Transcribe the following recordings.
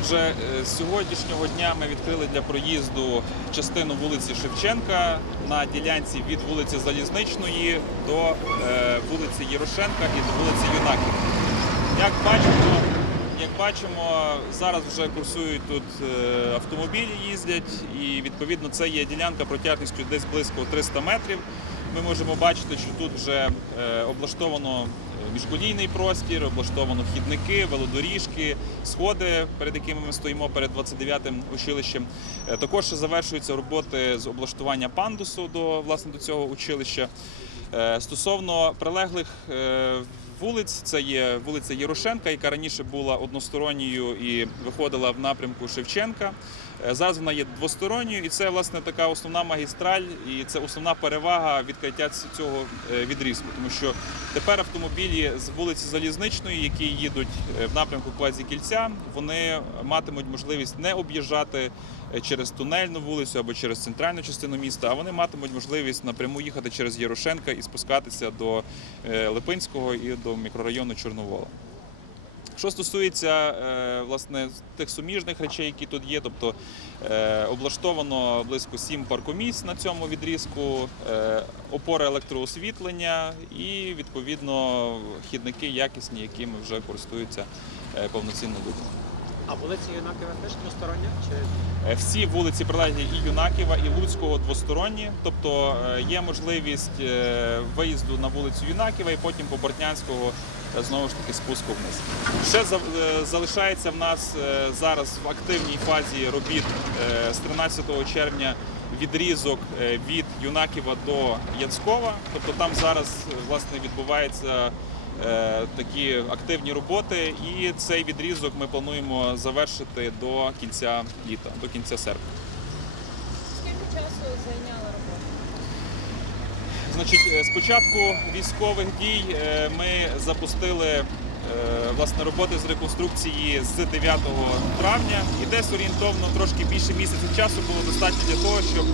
Отже, е, з сьогоднішнього дня ми відкрили для проїзду частину вулиці Шевченка на ділянці від вулиці Залізничної до е, вулиці Єрошенка і до вулиці Юнаків. Як бачимо, як бачимо, зараз вже курсують тут е, автомобілі, їздять, і відповідно це є ділянка протяжністю десь близько 300 метрів. Ми можемо бачити, що тут вже е, облаштовано е, міжколійний простір, облаштовано хідники, велодоріжки, сходи, перед якими ми стоїмо перед 29-м училищем. Е, Також завершуються роботи з облаштування пандусу до власне до цього училища. Стосовно прилеглих вулиць, це є вулиця Єрошенка, яка раніше була односторонньою і виходила в напрямку Шевченка. Е, Зараз вона є двосторонньою, і це власне така основна магістраль, і це основна перевага відкриття цього е, відрізку, тому що тепер автомобілі з вулиці Залізничної, які їдуть е, в напрямку квазі кільця, вони матимуть можливість не об'їжджати через тунельну вулицю або через центральну частину міста, а вони матимуть можливість напряму їхати через Ярошенка і спускатися до Липинського і до мікрорайону Чорновола. Що стосується е, власне тих суміжних речей, які тут є, тобто е, облаштовано близько сім паркомісць на цьому відрізку, е, опори електроосвітлення і відповідно хідники якісні, якими вже користуються повноцінно люди. А вулиця Юнакова теж двостороння? Чи Е, Всі вулиці прилеглі і Юнаківа, і Луцького двосторонні. Тобто е, є можливість е, виїзду на вулицю Юнаківа і потім по Бортнянського знову ж таки спуску вниз. Ще за- залишається в нас зараз в активній фазі робіт з 13 червня. Відрізок від Юнаківа до Яцькова, тобто там зараз власне відбувається такі активні роботи, і цей відрізок ми плануємо завершити до кінця літа, до кінця серпня. Скільки часу зайняла робота? Значить, е, з початку військових дій е, ми запустили е, власне роботи з реконструкції з 9 травня, і десь орієнтовно трошки більше місяця часу було достатньо для того, щоб.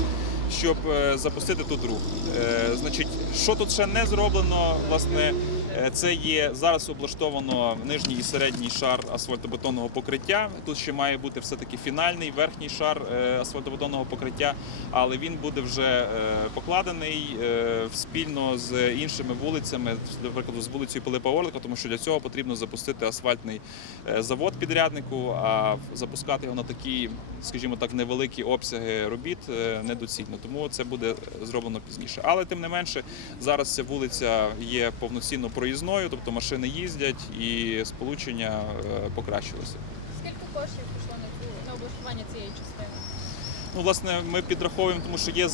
Щоб е, запустити тут рух. Е, Значить, що тут ще не зроблено, власне, е, це є зараз облаштовано нижній і середній шар асфальтобетонного покриття. Тут ще має бути все-таки фінальний верхній шар е, асфальтобетонного покриття, але він буде вже е, покладений е, спільно з іншими вулицями, наприклад, з вулицею Пилипа Орлика, тому що для цього потрібно запустити асфальтний е, завод підряднику, а запускати його на такі, скажімо так, невеликі обсяги робіт е, недоцільно. Тому це буде зроблено пізніше. Але тим не менше, зараз ця вулиця є повноцінно проїзною, тобто машини їздять і сполучення е, покращилося. Скільки коштів пішло на облаштування цієї частини? Ну, власне, ми підраховуємо, тому що є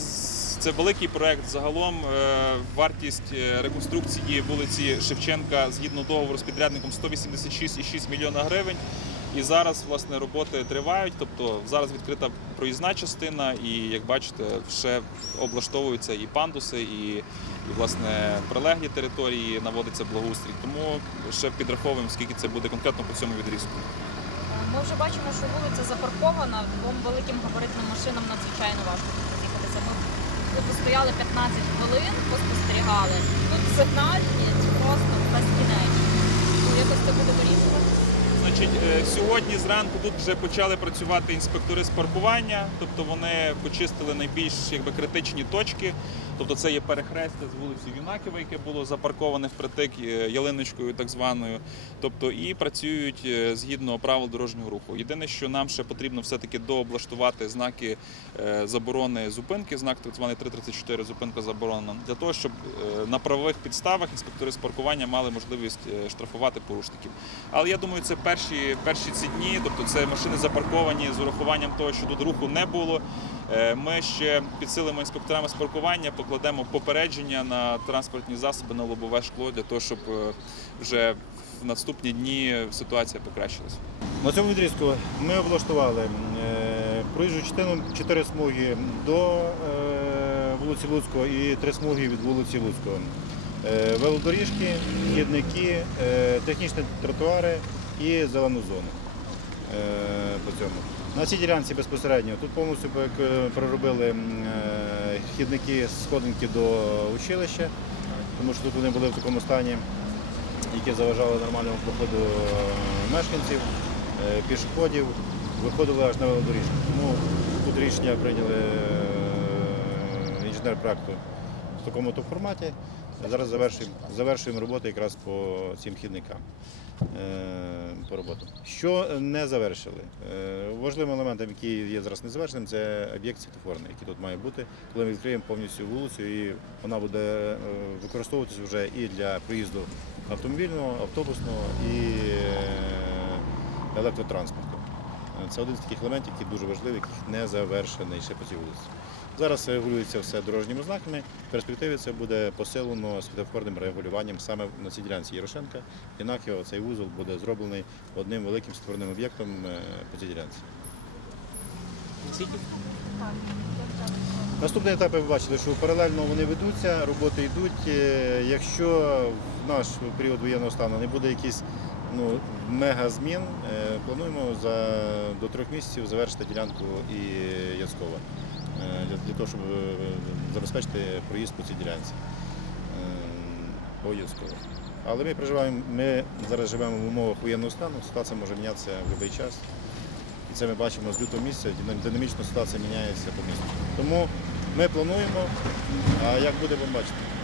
це великий проект. Загалом е, вартість е, реконструкції вулиці Шевченка згідно договору з підрядником 186,6 мільйона гривень. І зараз власне роботи тривають. Тобто зараз відкрита проїзна частина, і як бачите, ще облаштовуються і пандуси, і, і власне прилеглі території наводиться благоустрій. Тому ще підраховуємо, скільки це буде конкретно по цьому відрізку. Ми вже бачимо, що вулиця запаркована. Двом великим габаритним машинам надзвичайно важко роз'їхатися. Ми тут стояли 15 хвилин, спостерігали. Тут сигнальні просто безкінечно. Ну, якось це буде вирішувати. Значить, е, сьогодні зранку тут вже почали працювати інспектори з паркування, тобто вони почистили найбільш якби, критичні точки. Тобто це є перехрестя з вулиці Юнаківа, яке було запарковане впритик е, ялиночкою, так званою. Тобто і працюють е, згідно правил дорожнього руху. Єдине, що нам ще потрібно все-таки дооблаштувати знаки заборони зупинки, знак так званий 334 зупинка заборонена, для того, щоб на правових підставах інспектори з паркування мали можливість штрафувати порушників. Але я думаю, це перші, перші ці дні, тобто це машини запарковані з урахуванням того, що тут руху не було. Е, Ми ще підсилимо інспекторами з паркування, покладемо попередження на транспортні засоби на лобове шкло для того, щоб е, вже в наступні дні ситуація покращилася. На цьому відрізку ми облаштували е, проїжджу частину 4 смуги до вулиці Луцького і 3 смуги від вулиці Луцького. Велодоріжки, хідники, е, технічні тротуари і зелену зону. е, По цьому. На цій ділянці безпосередньо тут повністю пек- проробили е, хідники сходинки до училища, тому що тут вони були в такому стані, які заважали нормальному проходу е, мешканців, е, пішоходів. виходили аж на велодоріжку. Тому тут рішення прийняли е, інженер проекту в такому то форматі. Зараз завершуємо, завершуємо роботи якраз по цим хідникам. е, По роботу. Що не завершили? Е, Важливим елементом, який є зараз незавершеним, це об'єкт світофорний, який тут має бути, коли ми відкриємо повністю вулицю, і вона буде е, використовуватися вже і для проїзду автомобільного, автобусного і електротранспорту. Е, Це один з таких елементів, які дуже важливі, яких не завершений ще по цій вулиці. Зараз регулюється все дорожніми знаками. В перспективі це буде посилено світофорним регулюванням саме на цій ділянці Ярошенка. Інакіо цей вузол буде зроблений одним великим світофорним об'єктом е, по цій ділянці. Скільки Наступний етап ви бачили, що паралельно вони ведуться, роботи йдуть. Е, Якщо в наш період воєнного стану не буде якісь ну, мега змін, е, плануємо за, до трьох місяців завершити ділянку і Яцкова е, для, того, щоб е, забезпечити проїзд по цій ділянці по Яцкову. Але ми проживаємо, ми зараз живемо в умовах воєнного стану, ситуація може мінятися в будь-який час. І це ми бачимо з лютого місяця, дина- динамічно ситуація міняється по місту. Тому ми плануємо, а як буде, бачити.